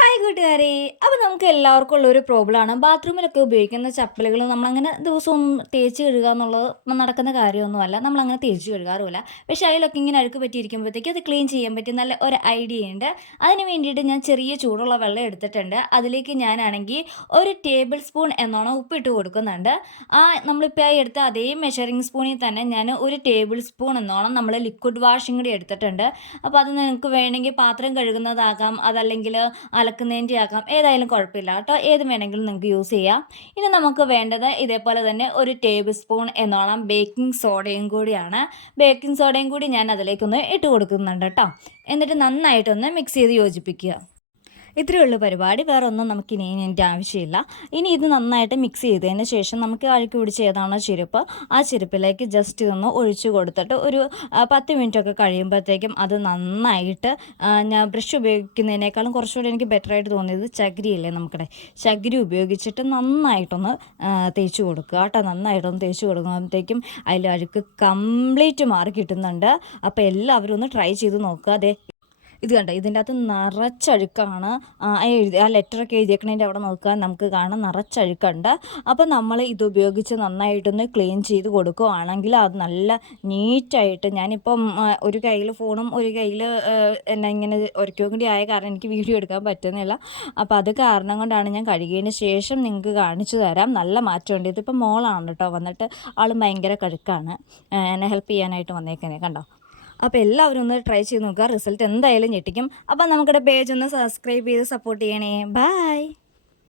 Bye. കൂട്ടുകാരെ അപ്പോൾ നമുക്ക് എല്ലാവർക്കും ഉള്ളൊരു പ്രോബ്ലമാണ്. ബാത്റൂമിലൊക്കെ ഉപയോഗിക്കുന്ന ചപ്പലുകൾ നമ്മളങ്ങനെ ദിവസവും തേച്ച് കഴുകുക എന്നുള്ളത് നടക്കുന്ന കാര്യമൊന്നുമല്ല. നമ്മളങ്ങനെ തേച്ച് കഴുകാറുമില്ല. പക്ഷേ അതിലൊക്കെ ഇങ്ങനെ അഴുക്ക് പറ്റിയിരിക്കുമ്പോഴത്തേക്ക് അത് ക്ലീൻ ചെയ്യാൻ പറ്റിയ നല്ല ഒരു ഐഡിയ ഉണ്ട് അതിന് വേണ്ടിയിട്ട് ഞാൻ ചെറിയ ചൂടുള്ള വെള്ളം എടുത്തിട്ടുണ്ട്. അതിലേക്ക് ഞാനാണെങ്കിൽ ഒരു ടേബിൾ സ്പൂൺ എന്നോണം ഉപ്പിട്ട് കൊടുക്കുന്നുണ്ട്. ആ നമ്മളിപ്പോൾ ആ എടുത്ത അതേ മെഷറിങ് സ്പൂണിൽ തന്നെ ഞാൻ ഒരു ടേബിൾ സ്പൂൺ എന്നോണം നമ്മൾ ലിക്വിഡ് വാഷിംഗ് കൂടി എടുത്തിട്ടുണ്ട്. അപ്പോൾ അത് നിങ്ങൾക്ക് വേണമെങ്കിൽ പാത്രം കഴുകുന്നതാകാം. അതല്ലെങ്കിൽ അലക്കുന്നതിന്റെ ആക്കാം ഏതായാലും കുഴപ്പമില്ല കേട്ടോ. ഏത് വേണമെങ്കിലും നിങ്ങൾക്ക് യൂസ് ചെയ്യാം. ഇനി നമുക്ക് വേണ്ടത് ഇതേപോലെ തന്നെ ഒരു ടേബിൾ സ്പൂൺ എന്നോളം ബേക്കിംഗ് സോഡയും കൂടിയാണ്. ബേക്കിംഗ് സോഡയും കൂടി ഞാൻ അതിലേക്കൊന്ന് ഇട്ട് കൊടുക്കുന്നുണ്ട് കേട്ടോ. എന്നിട്ട് നന്നായിട്ടൊന്ന് മിക്സ് ചെയ്ത് യോജിപ്പിക്കുക. ഇത്രയേ ഉള്ളൂ പരിപാടി. വേറെ ഒന്നും നമുക്ക് ഇനി എന്റെ ആവശ്യമില്ല. ഇനി ഇത് നന്നായിട്ട് മിക്സ് ചെയ്തതിന് ശേഷം നമുക്ക് അഴുക്ക് പിടിച്ച് ഏതാണോ ചെരുപ്പ് ആ ചെരുപ്പിലേക്ക് ജസ്റ്റ് ഇതൊന്ന് ഒഴിച്ചു കൊടുത്തിട്ട് ഒരു പത്ത് മിനിറ്റൊക്കെ കഴിയുമ്പോഴത്തേക്കും അത് നന്നായിട്ട് ഞാൻ ബ്രഷ് ഉപയോഗിക്കുന്നതിനേക്കാളും കുറച്ചുകൂടി എനിക്ക് ബെറ്ററായിട്ട് തോന്നിയത് ചകിരിയില്ലേ നമുക്കിടെ. ചകിരി ഉപയോഗിച്ചിട്ട് നന്നായിട്ടൊന്ന് തേച്ച് കൊടുക്കുക കേട്ടോ. നന്നായിട്ടൊന്ന് തേച്ച് കൊടുക്കുമ്പോഴത്തേക്കും അതിൽ അഴുക്ക് കംപ്ലീറ്റ് മാറി കിട്ടുന്നുണ്ട്. അപ്പോൾ എല്ലാവരും ഒന്ന് ട്രൈ ചെയ്ത് നോക്കുക. അതെ ഇത് കണ്ട? ഇതിന്റെ അകത്ത് നിറച്ചഴുക്കാണ് എഴുതി ആ ലെറ്ററൊക്കെ എഴുതിയേക്കണതിന്റെ അവിടെ നോക്കുക. നമുക്ക് കാണാം നിറച്ചഴുക്കുണ്ട്. അപ്പോൾ നമ്മൾ ഇത് ഉപയോഗിച്ച് നന്നായിട്ടൊന്ന് ക്ലീൻ ചെയ്ത് കൊടുക്കുകയാണെങ്കിൽ അത് നല്ല നീറ്റായിട്ട് ഞാനിപ്പം ഒരു കയ്യിൽ ഫോണും ഒരു കയ്യിൽ എന്നെ ഇങ്ങനെ ഒരിക്കലും കൂടി ആയ കാരണം എനിക്ക് വീഡിയോ എടുക്കാൻ പറ്റുന്നില്ല. അപ്പോൾ അത് കാരണം കൊണ്ടാണ് ഞാൻ കഴുകിയതിന് ശേഷം നിങ്ങൾക്ക് കാണിച്ചു തരാം. നല്ല മാറ്റമുണ്ട്. ഇതിപ്പോൾ മോളാണ് കേട്ടോ. വന്നിട്ട് ആൾ ഭയങ്കര കഴുക്കാണ് എന്നെ ഹെൽപ്പ് ചെയ്യാനായിട്ട് വന്നേക്കുന്നത് കണ്ടോ? അപ്പോൾ എല്ലാവരും ഒന്ന് ട്രൈ ചെയ്ത് നോക്കുക റിസൾട്ട് എന്തായാലും ഞെട്ടിക്കും. അപ്പോൾ നമുക്കിടെ പേജ് ഒന്ന് സബ്സ്ക്രൈബ് ചെയ്ത് സപ്പോർട്ട് ചെയ്യണേ. ബൈ